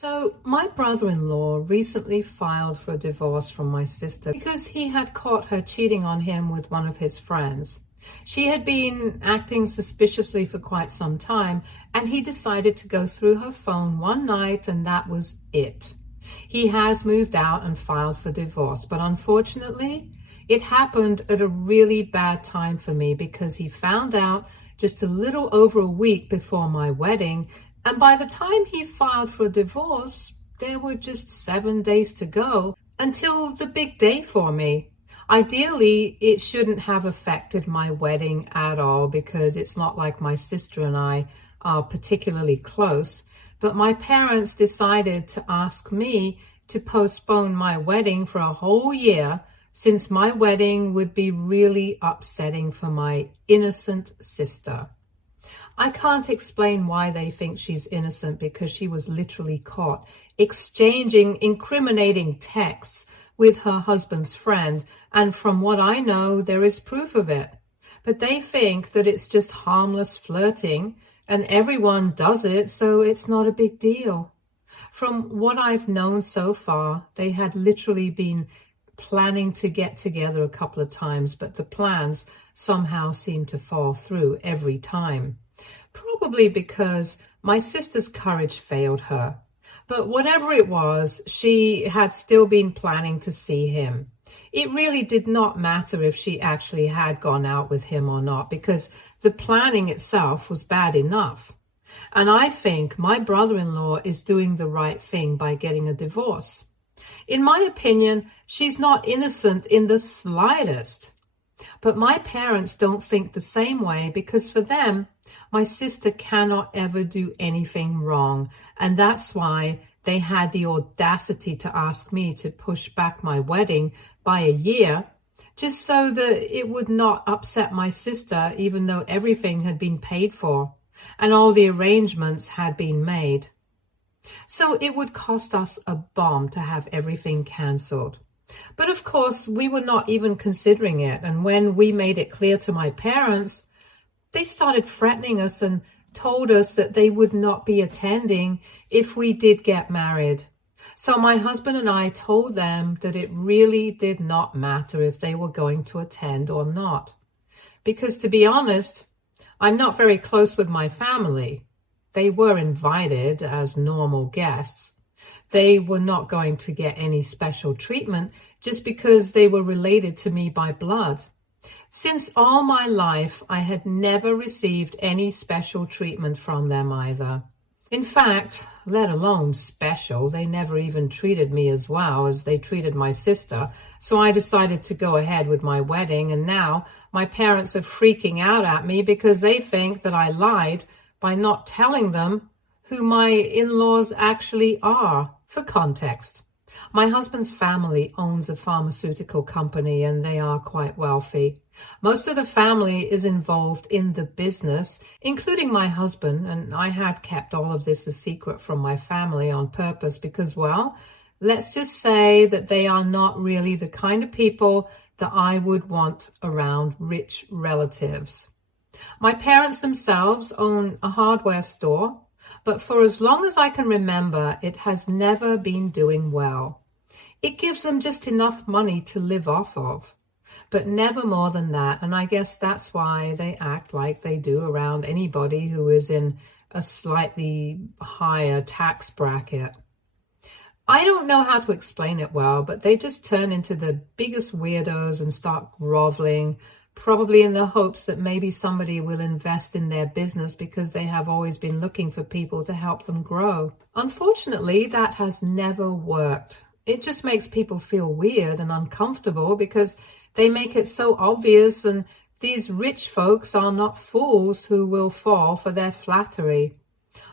So my brother-in-law recently filed for a divorce from my sister because he had caught her cheating on him with one of his friends. She had been acting suspiciously for quite some time, and he decided to go through her phone one night, and that was it. He has moved out and filed for divorce, but unfortunately, it happened at a really bad time for me because he found out just a little over a week before my wedding, and by the time he filed for a divorce, there were just 7 days to go until the big day for me. Ideally, it shouldn't have affected my wedding at all because it's not like my sister and I are particularly close. But my parents decided to ask me to postpone my wedding for a whole year since my wedding would be really upsetting for my innocent sister. I can't explain why they think she's innocent because she was literally caught exchanging incriminating texts with her husband's friend, and from what I know, there is proof of it. But they think that it's just harmless flirting, and everyone does it, so it's not a big deal. From what I've known so far, they had literally been planning to get together a couple of times, but the plans somehow seem to fall through every time. Probably because my sister's courage failed her. But whatever it was, she had still been planning to see him. It really did not matter if she actually had gone out with him or not, because the planning itself was bad enough. And I think my brother-in-law is doing the right thing by getting a divorce. In my opinion, she's not innocent in the slightest. But my parents don't think the same way because for them, my sister cannot ever do anything wrong, and that's why they had the audacity to ask me to push back my wedding by a year, just so that it would not upset my sister, even though everything had been paid for and all the arrangements had been made. So it would cost us a bomb to have everything cancelled. But of course, we were not even considering it, and when we made it clear to my parents, they started threatening us and told us that they would not be attending if we did get married. So my husband and I told them that it really did not matter if they were going to attend or not. Because to be honest, I'm not very close with my family. They were invited as normal guests. They were not going to get any special treatment just because they were related to me by blood. Since all my life, I had never received any special treatment from them either. In fact, let alone special, they never even treated me as well as they treated my sister. So I decided to go ahead with my wedding, and now my parents are freaking out at me because they think that I lied by not telling them who my in-laws actually are. For context, my husband's family owns a pharmaceutical company and they are quite wealthy. Most of the family is involved in the business, including my husband, and I have kept all of this a secret from my family on purpose because, well, let's just say that they are not really the kind of people that I would want around rich relatives. My parents themselves own a hardware store, but for as long as I can remember, it has never been doing well. It gives them just enough money to live off of, but never more than that. And I guess that's why they act like they do around anybody who is in a slightly higher tax bracket. I don't know how to explain it well, but they just turn into the biggest weirdos and start groveling, probably in the hopes that maybe somebody will invest in their business because they have always been looking for people to help them grow. Unfortunately, that has never worked. It just makes people feel weird and uncomfortable because they make it so obvious, and these rich folks are not fools who will fall for their flattery.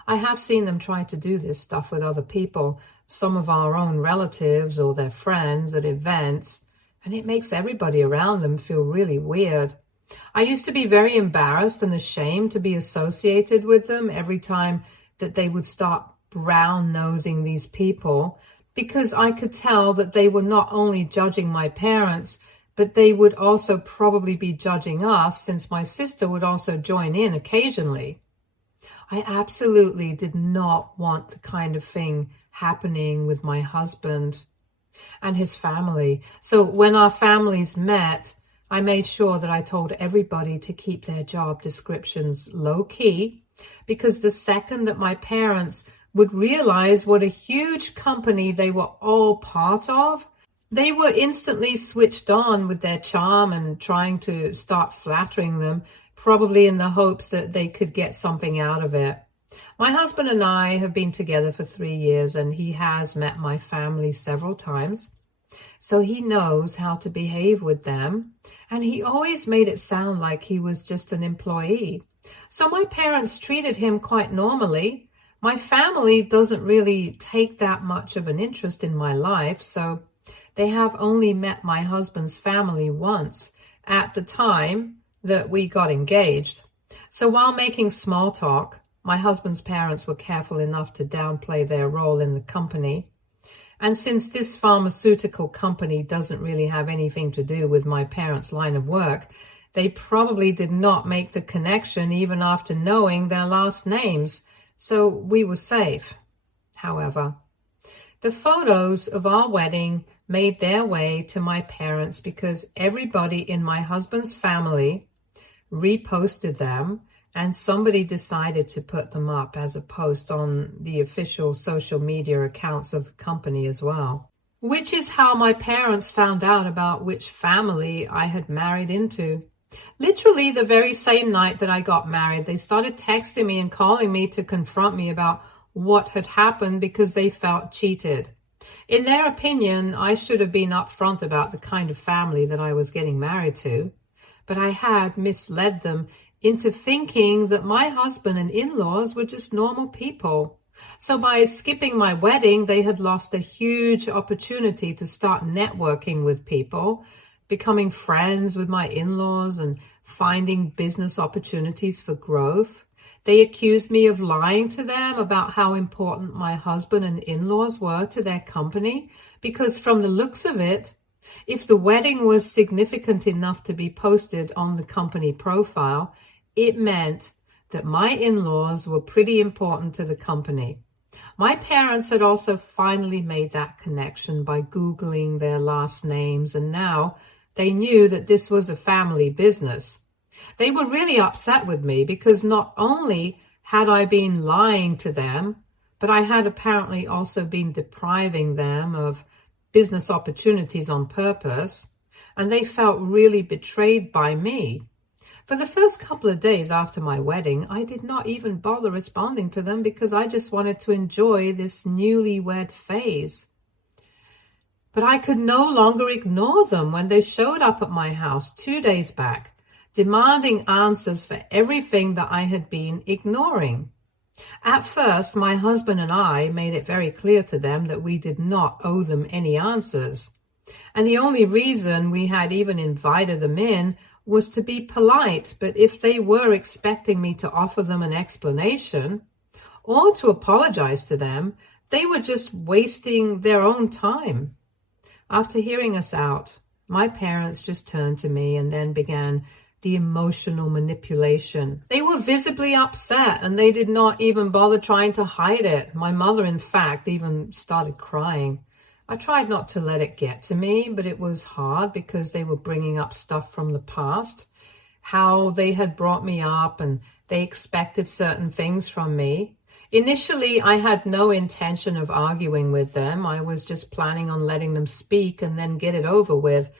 I have seen them try to do this stuff with other people, some of our own relatives or their friends at events, and it makes everybody around them feel really weird. I used to be very embarrassed and ashamed to be associated with them every time that they would start brown-nosing these people, because I could tell that they were not only judging my parents, but they would also probably be judging us, since my sister would also join in occasionally. I absolutely did not want the kind of thing happening with my husband and his family. So when our families met, I made sure that I told everybody to keep their job descriptions low key, because the second that my parents would realize what a huge company they were all part of, they were instantly switched on with their charm and trying to start flattering them, probably in the hopes that they could get something out of it. My husband and I have been together for 3 years, and he has met my family several times. So he knows how to behave with them. And he always made it sound like he was just an employee. So my parents treated him quite normally. My family doesn't really take that much of an interest in my life, so they have only met my husband's family once at the time that we got engaged. So while making small talk, my husband's parents were careful enough to downplay their role in the company. And since this pharmaceutical company doesn't really have anything to do with my parents' line of work, they probably did not make the connection even after knowing their last names. So we were safe. However, the photos of our wedding made their way to my parents because everybody in my husband's family reposted them, and somebody decided to put them up as a post on the official social media accounts of the company as well. Which is how my parents found out about which family I had married into. Literally the very same night that I got married, they started texting me and calling me to confront me about what had happened because they felt cheated. In their opinion, I should have been upfront about the kind of family that I was getting married to, but I had misled them into thinking that my husband and in-laws were just normal people. So by skipping my wedding, they had lost a huge opportunity to start networking with people, becoming friends with my in-laws, and finding business opportunities for growth. They accused me of lying to them about how important my husband and in-laws were to their company, because from the looks of it, if the wedding was significant enough to be posted on the company profile, it meant that my in-laws were pretty important to the company. My parents had also finally made that connection by Googling their last names, and now they knew that this was a family business. They were really upset with me because not only had I been lying to them, but I had apparently also been depriving them of business opportunities on purpose, and they felt really betrayed by me. For the first couple of days after my wedding, I did not even bother responding to them because I just wanted to enjoy this newlywed phase. But I could no longer ignore them when they showed up at my house 2 days back, demanding answers for everything that I had been ignoring. At first, my husband and I made it very clear to them that we did not owe them any answers. And the only reason we had even invited them in was to be polite, but if they were expecting me to offer them an explanation or to apologize to them, they were just wasting their own time. After hearing us out, my parents just turned to me and then began the emotional manipulation. They were visibly upset and they did not even bother trying to hide it. My mother, in fact, even started crying. I tried not to let it get to me, but it was hard because they were bringing up stuff from the past, how they had brought me up and they expected certain things from me. Initially, I had no intention of arguing with them. I was just planning on letting them speak and then get it over with.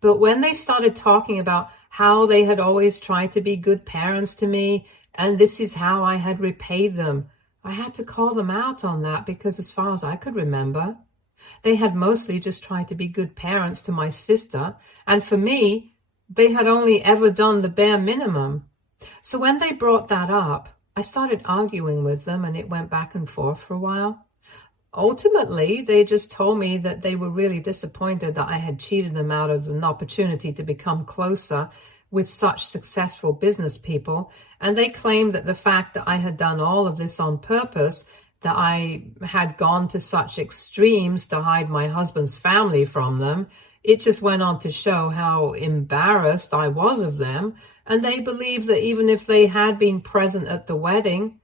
But when they started talking about how they had always tried to be good parents to me, and this is how I had repaid them, I had to call them out on that because as far as I could remember, they had mostly just tried to be good parents to my sister, and for me, they had only ever done the bare minimum. So when they brought that up, I started arguing with them, and it went back and forth for a while. Ultimately, they just told me that they were really disappointed that I had cheated them out of an opportunity to become closer with such successful business people, and they claimed that the fact that I had done all of this on purpose, that I had gone to such extremes to hide my husband's family from them, it just went on to show how embarrassed I was of them, and they believed that even if they had been present at the wedding,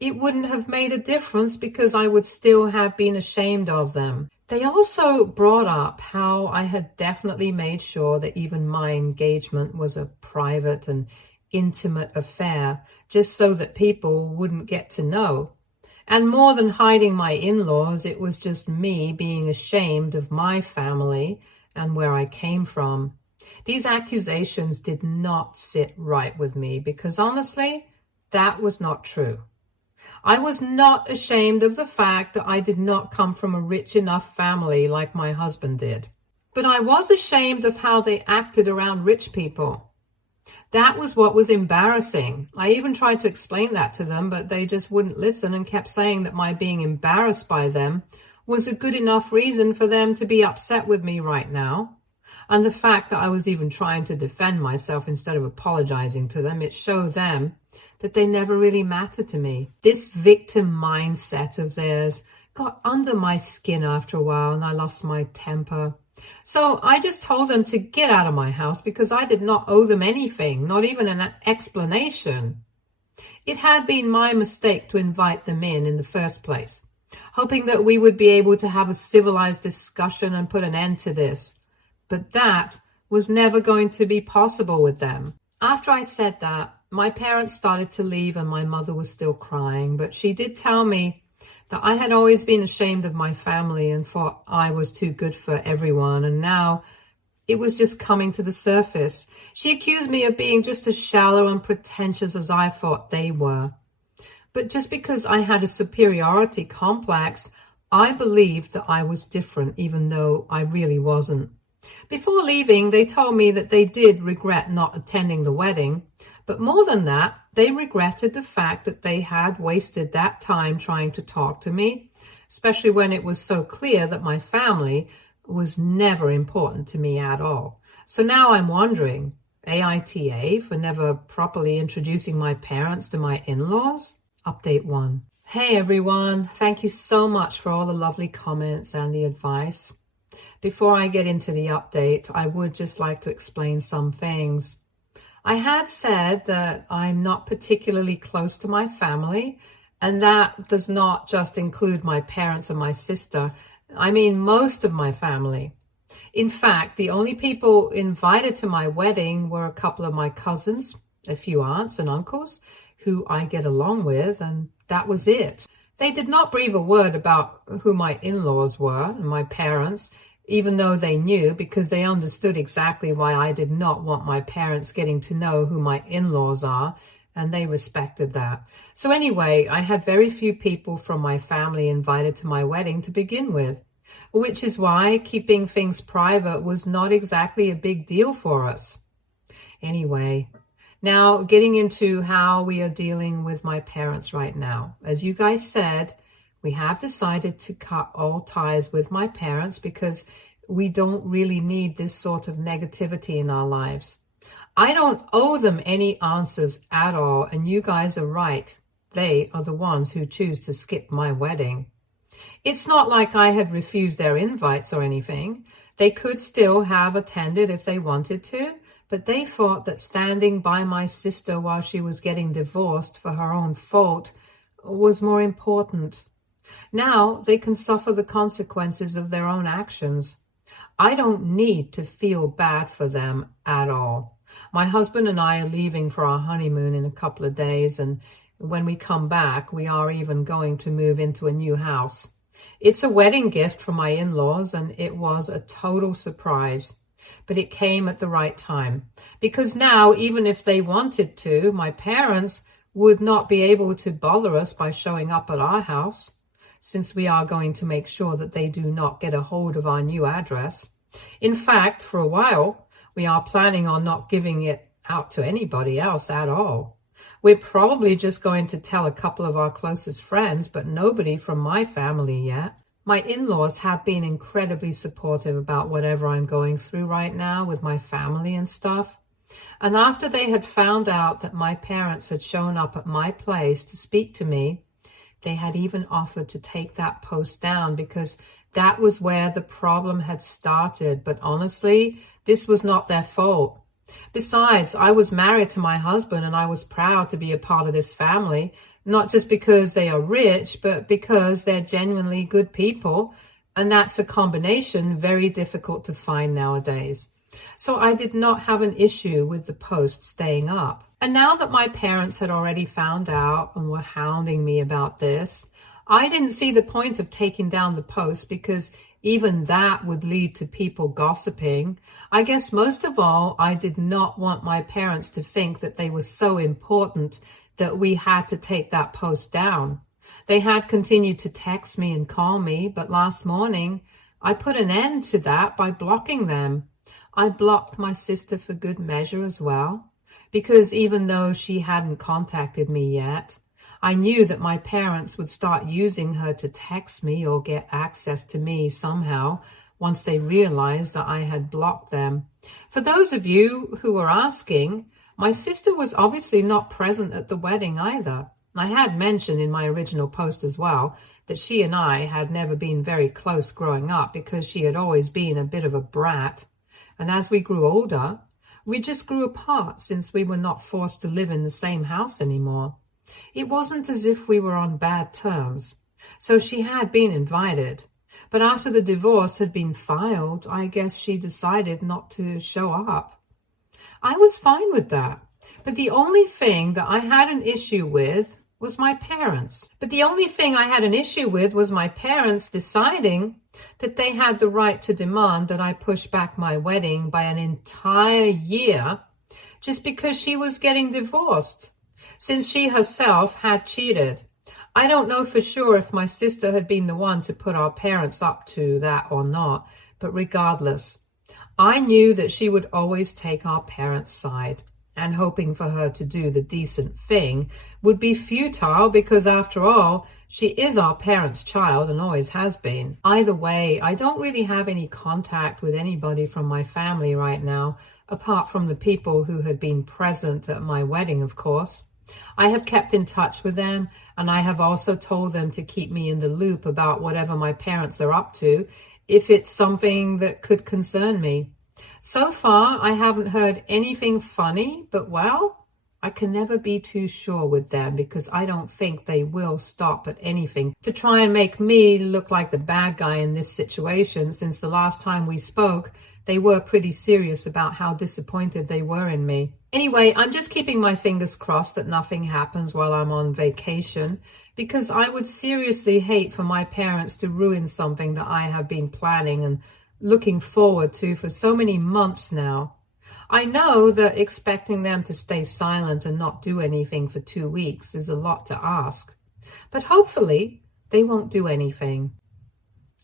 it wouldn't have made a difference because I would still have been ashamed of them. They also brought up how I had definitely made sure that even my engagement was a private and intimate affair, just so that people wouldn't get to know. And more than hiding my in-laws, it was just me being ashamed of my family and where I came from. These accusations did not sit right with me because honestly, that was not true. I was not ashamed of the fact that I did not come from a rich enough family like my husband did. But I was ashamed of how they acted around rich people. That was what was embarrassing. I even tried to explain that to them, but they just wouldn't listen and kept saying that my being embarrassed by them was a good enough reason for them to be upset with me right now. And the fact that I was even trying to defend myself instead of apologizing to them, it showed them that they never really mattered to me. This victim mindset of theirs got under my skin after a while, and I lost my temper. So I just told them to get out of my house because I did not owe them anything, not even an explanation. It had been my mistake to invite them in the first place, hoping that we would be able to have a civilized discussion and put an end to this. But that was never going to be possible with them. After I said that, my parents started to leave and my mother was still crying, but she did tell me that I had always been ashamed of my family and thought I was too good for everyone, and now it was just coming to the surface. She accused me of being just as shallow and pretentious as I thought they were. But just because I had a superiority complex, I believed that I was different, even though I really wasn't. Before leaving, they told me that they did regret not attending the wedding, but more than that, they regretted the fact that they had wasted that time trying to talk to me, especially when it was so clear that my family was never important to me at all. So now I'm wondering, AITA for never properly introducing my parents to my in-laws? Update 1. Hey everyone, thank you so much for all the lovely comments and the advice. Before I get into the update, I would just like to explain some things. I had said that I'm not particularly close to my family, and that does not just include my parents and my sister. I mean most of my family. In fact, the only people invited to my wedding were a couple of my cousins, a few aunts and uncles who I get along with, and that was it. They did not breathe a word about who my in-laws were and my parents, even though they knew, because they understood exactly why I did not want my parents getting to know who my in-laws are, and they respected that. So anyway, I had very few people from my family invited to my wedding to begin with, which is why keeping things private was not exactly a big deal for us. Anyway, now getting into how we are dealing with my parents right now. As you guys said, we have decided to cut all ties with my parents because we don't really need this sort of negativity in our lives. I don't owe them any answers at all, and you guys are right. They are the ones who choose to skip my wedding. It's not like I had refused their invites or anything. They could still have attended if they wanted to, but they thought that standing by my sister while she was getting divorced for her own fault was more important. Now they can suffer the consequences of their own actions. I don't need to feel bad for them at all. My husband and I are leaving for our honeymoon in a couple of days, and when we come back, we are even going to move into a new house. It's a wedding gift from my in-laws, and it was a total surprise. But it came at the right time, because now, even if they wanted to, my parents would not be able to bother us by showing up at our house, since we are going to make sure that they do not get a hold of our new address. In fact, for a while, we are planning on not giving it out to anybody else at all. We're probably just going to tell a couple of our closest friends, but nobody from my family yet. My in-laws have been incredibly supportive about whatever I'm going through right now with my family and stuff. And after they had found out that my parents had shown up at my place to speak to me, they had even offered to take that post down because that was where the problem had started. But honestly, this was not their fault. Besides, I was married to my husband and I was proud to be a part of this family, not just because they are rich, but because they're genuinely good people. And that's a combination very difficult to find nowadays. So I did not have an issue with the post staying up. And now that my parents had already found out and were hounding me about this, I didn't see the point of taking down the post because even that would lead to people gossiping. I guess most of all, I did not want my parents to think that they were so important that we had to take that post down. They had continued to text me and call me, but last morning I put an end to that by blocking them. I blocked my sister for good measure as well, because even though she hadn't contacted me yet, I knew that my parents would start using her to text me or get access to me somehow once they realized that I had blocked them. For those of you who are asking, my sister was obviously not present at the wedding either. I had mentioned in my original post as well that she and I had never been very close growing up because she had always been a bit of a brat. And as we grew older, we just grew apart since we were not forced to live in the same house anymore. It wasn't as if we were on bad terms. So she had been invited. But after the divorce had been filed, I guess she decided not to show up. I was fine with that. But the only thing that I had an issue with was my parents. Deciding that they had the right to demand that I push back my wedding by an entire year just because she was getting divorced, since she herself had cheated. I don't know for sure if my sister had been the one to put our parents up to that or not, but regardless, I knew that she would always take our parents' side, and hoping for her to do the decent thing would be futile because, after all, she is our parents' child and always has been. Either way, I don't really have any contact with anybody from my family right now, apart from the people who had been present at my wedding, of course. I have kept in touch with them, and I have also told them to keep me in the loop about whatever my parents are up to, if it's something that could concern me. So far, I haven't heard anything funny, but well, I can never be too sure with them because I don't think they will stop at anything to try and make me look like the bad guy in this situation. Since the last time we spoke, they were pretty serious about how disappointed they were in me. Anyway, I'm just keeping my fingers crossed that nothing happens while I'm on vacation, because I would seriously hate for my parents to ruin something that I have been planning and looking forward to for so many months now. I know that expecting them to stay silent and not do anything for 2 weeks is a lot to ask, but hopefully they won't do anything.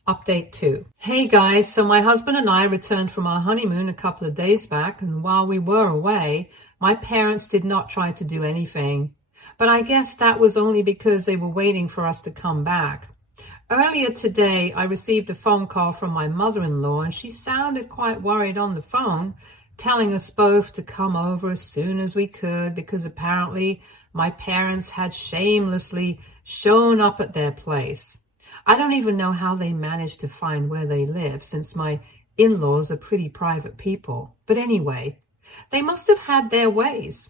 Update 2. Hey guys, so my husband and I returned from our honeymoon a couple of days back, and while we were away, my parents did not try to do anything. But I guess that was only because they were waiting for us to come back. Earlier today, I received a phone call from my mother-in-law, and she sounded quite worried on the phone, telling us both to come over as soon as we could because apparently my parents had shamelessly shown up at their place. I don't even know how they managed to find where they live, since my in-laws are pretty private people. But anyway, they must have had their ways.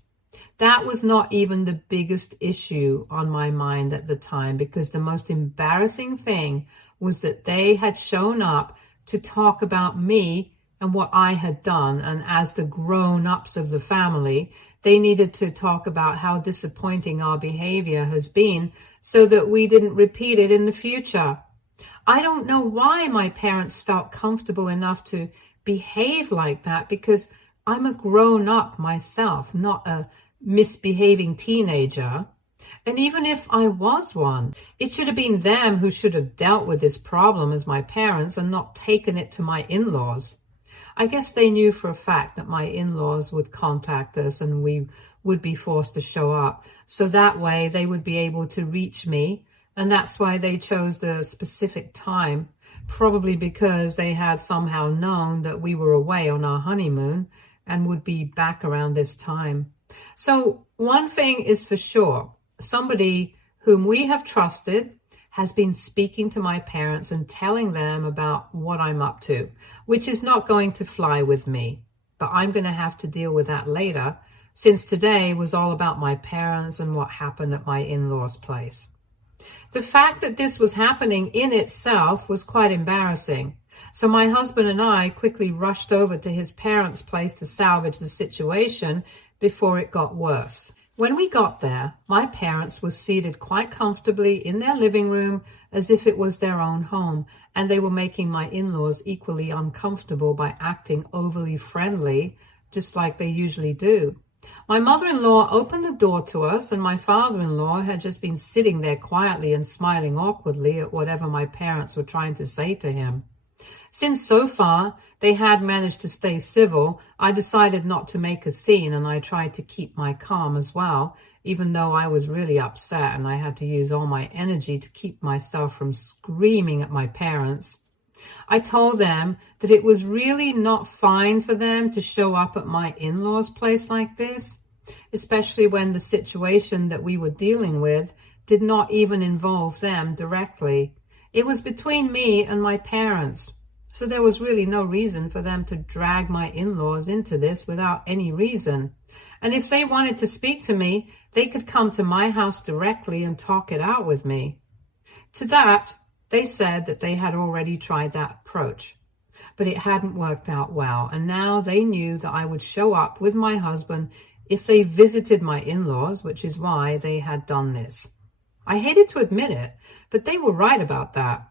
That was not even the biggest issue on my mind at the time, because the most embarrassing thing was that they had shown up to talk about me and what I had done. And as the grown-ups of the family, they needed to talk about how disappointing our behavior has been so that we didn't repeat it in the future. I don't know why my parents felt comfortable enough to behave like that, because I'm a grown-up myself, not a misbehaving teenager. And even if I was one, it should have been them who should have dealt with this problem as my parents and not taken it to my in-laws. I guess they knew for a fact that my in-laws would contact us and we would be forced to show up. So that way they would be able to reach me. And that's why they chose the specific time, probably because they had somehow known that we were away on our honeymoon and would be back around this time. So one thing is for sure, somebody whom we have trusted has been speaking to my parents and telling them about what I'm up to, which is not going to fly with me. but I'm going to have to deal with that later, since today was all about my parents and what happened at my in-laws' place. The fact that this was happening in itself was quite embarrassing, so my husband and I quickly rushed over to his parents' place to salvage the situation before it got worse. When we got there, my parents were seated quite comfortably in their living room as if it was their own home, and they were making my in-laws equally uncomfortable by acting overly friendly, just like they usually do. My mother-in-law opened the door to us, and my father-in-law had just been sitting there quietly and smiling awkwardly at whatever my parents were trying to say to him. Since so far they had managed to stay civil, I decided not to make a scene, and I tried to keep my calm as well, even though I was really upset and I had to use all my energy to keep myself from screaming at my parents. I told them that it was really not fine for them to show up at my in-laws' place like this, especially when the situation that we were dealing with did not even involve them directly. It was between me and my parents, so there was really no reason for them to drag my in-laws into this without any reason. And if they wanted to speak to me, they could come to my house directly and talk it out with me. To that, they said that they had already tried that approach, but it hadn't worked out well, and now they knew that I would show up with my husband if they visited my in-laws, which is why they had done this. I hated to admit it, but they were right about that.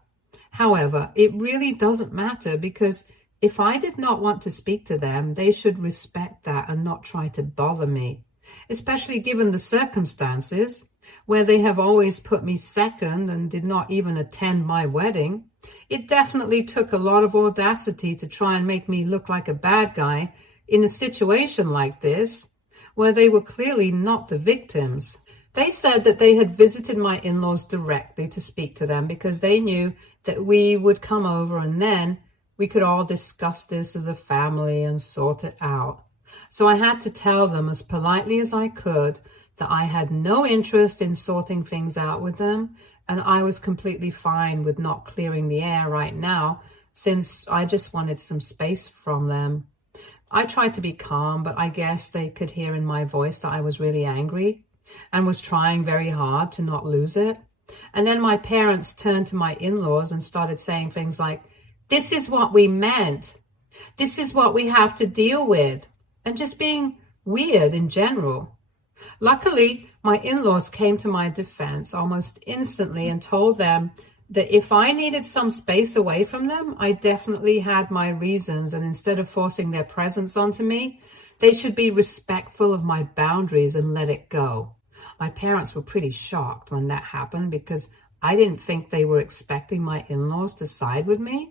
However, it really doesn't matter, because if I did not want to speak to them, they should respect that and not try to bother me, especially given the circumstances where they have always put me second and did not even attend my wedding. It definitely took a lot of audacity to try and make me look like a bad guy in a situation like this, where they were clearly not the victims. They said that they had visited my in-laws directly to speak to them because they knew that we would come over and then we could all discuss this as a family and sort it out. So I had to tell them as politely as I could that I had no interest in sorting things out with them, and I was completely fine with not clearing the air right now, since I just wanted some space from them. I tried to be calm, but I guess they could hear in my voice that I was really angry and was trying very hard to not lose it. And then my parents turned to my in-laws and started saying things like, "This is what we meant. This is what we have to deal with," and just being weird in general. Luckily, my in-laws came to my defense almost instantly and told them that if I needed some space away from them, I definitely had my reasons, and instead of forcing their presence onto me, they should be respectful of my boundaries and let it go. My parents were pretty shocked when that happened because I didn't think they were expecting my in-laws to side with me.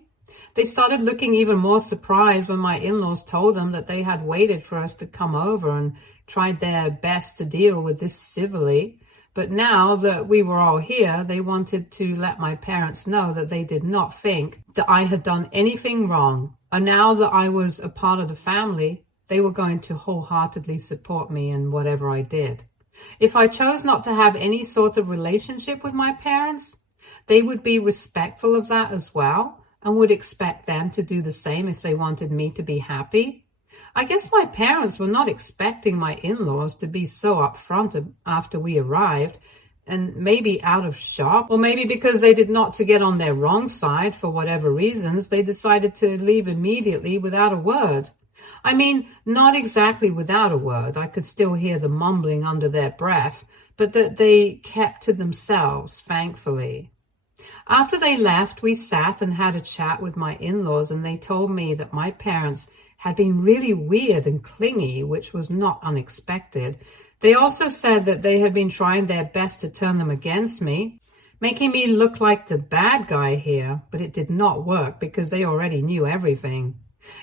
They started looking even more surprised when my in-laws told them that they had waited for us to come over and tried their best to deal with this civilly. But now that we were all here, they wanted to let my parents know that they did not think that I had done anything wrong. And now that I was a part of the family, they were going to wholeheartedly support me in whatever I did. If I chose not to have any sort of relationship with my parents, they would be respectful of that as well and would expect them to do the same if they wanted me to be happy. I guess my parents were not expecting my in-laws to be so upfront after we arrived, and maybe out of shock, or maybe because they did not to get on their wrong side for whatever reasons, they decided to leave immediately without a word. I mean, not exactly without a word. I could still hear the mumbling under their breath, but that they kept to themselves, thankfully. After they left, we sat and had a chat with my in-laws, and they told me that my parents had been really weird and clingy, which was not unexpected. They also said that they had been trying their best to turn them against me, making me look like the bad guy here, but it did not work because they already knew everything.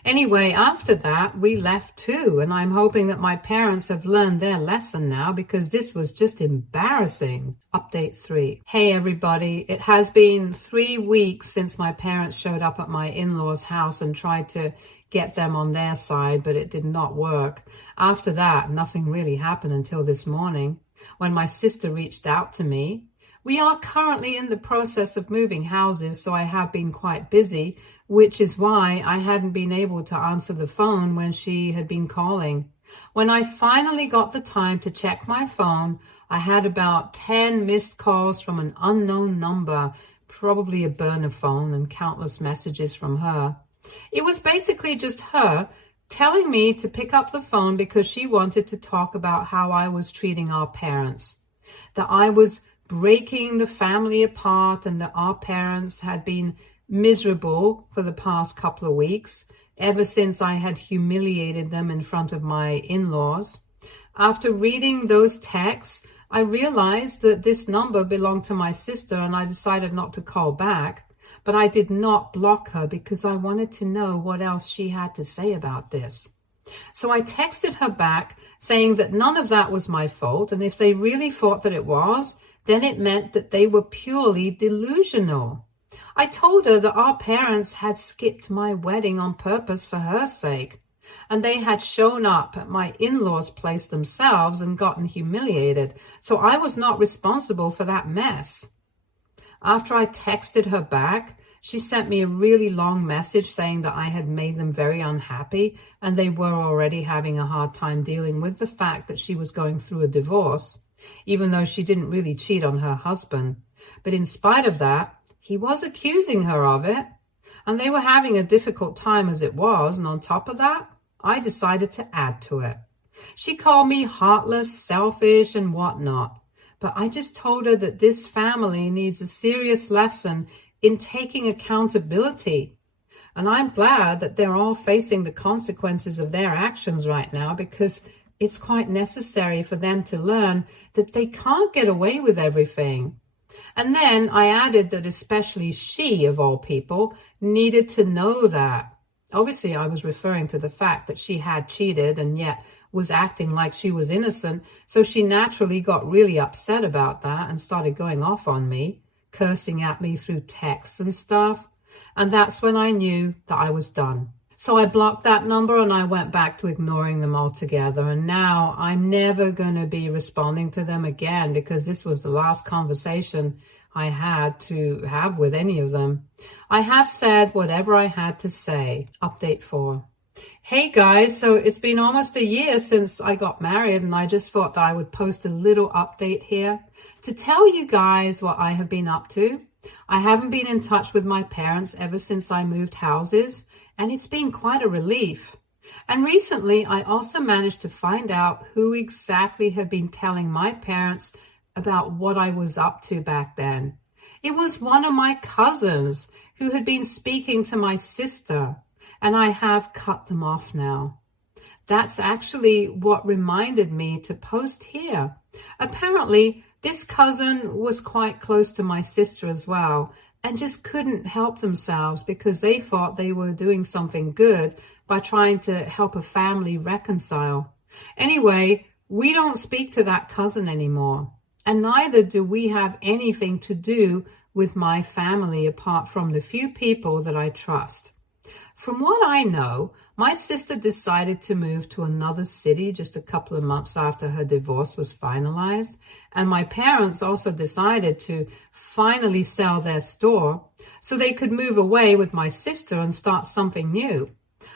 Anyway, after that, we left too, and I'm hoping that my parents have learned their lesson now because this was just embarrassing. Update 3. Hey everybody, it has been 3 weeks since my parents showed up at my in-laws' house and tried to get them on their side, but it did not work. After that, nothing really happened until this morning when my sister reached out to me. We are currently in the process of moving houses, so I have been quite busy, which is why I hadn't been able to answer the phone when she had been calling. When I finally got the time to check my phone, I had about 10 missed calls from an unknown number, probably a burner phone, and countless messages from her. It was basically just her telling me to pick up the phone because she wanted to talk about how I was treating our parents, that I was breaking the family apart and that our parents had been miserable for the past couple of weeks, ever since I had humiliated them in front of my in-laws. After reading those texts, I realized that this number belonged to my sister, and I decided not to call back. But I did not block her because I wanted to know what else she had to say about this. So I texted her back saying that none of that was my fault, and if they really thought that it was, then it meant that they were purely delusional. I told her that our parents had skipped my wedding on purpose for her sake, and they had shown up at my in-laws' place themselves and gotten humiliated, so I was not responsible for that mess. After I texted her back, she sent me a really long message saying that I had made them very unhappy and they were already having a hard time dealing with the fact that she was going through a divorce, even though she didn't really cheat on her husband. But in spite of that, he was accusing her of it, and they were having a difficult time as it was, and on top of that, I decided to add to it. She called me heartless, selfish, and whatnot, but I just told her that this family needs a serious lesson in taking accountability, and I'm glad that they're all facing the consequences of their actions right now, because it's quite necessary for them to learn that they can't get away with everything. And then I added that especially she, of all people, needed to know that. Obviously, I was referring to the fact that she had cheated and yet was acting like she was innocent, so she naturally got really upset about that and started going off on me, cursing at me through texts and stuff. And that's when I knew that I was done. So I blocked that number and I went back to ignoring them altogether. And now I'm never going to be responding to them again, because this was the last conversation I had to have with any of them. I have said whatever I had to say. Update 4. Hey guys, so it's been almost a year since I got married, and I just thought that I would post a little update here to tell you guys what I have been up to. I haven't been in touch with my parents ever since I moved houses, and it's been quite a relief. And recently, I also managed to find out who exactly had been telling my parents about what I was up to back then. It was one of my cousins who had been speaking to my sister, and I have cut them off now. That's actually what reminded me to post here. Apparently, this cousin was quite close to my sister as well, and just couldn't help themselves because they thought they were doing something good by trying to help a family reconcile. Anyway, we don't speak to that cousin anymore, and neither do we have anything to do with my family apart from the few people that I trust. From what I know, my sister decided to move to another city just a couple of months after her divorce was finalized, and my parents also decided to finally sell their store so they could move away with my sister and start something new.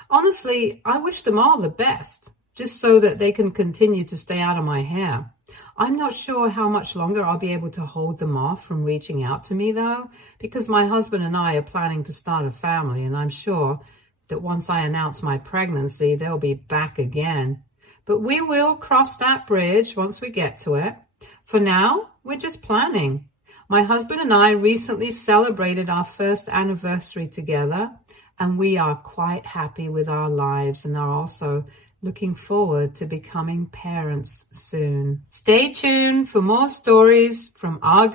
Honestly, I wish them all the best, just so that they can continue to stay out of my hair. I'm not sure how much longer I'll be able to hold them off from reaching out to me, though, because my husband and I are planning to start a family, and I'm sure that once I announce my pregnancy, they'll be back again. But we will cross that bridge once we get to it. For now, we're just planning. My husband and I recently celebrated our first anniversary together, and we are quite happy with our lives and are also looking forward to becoming parents soon. Stay tuned for more stories from our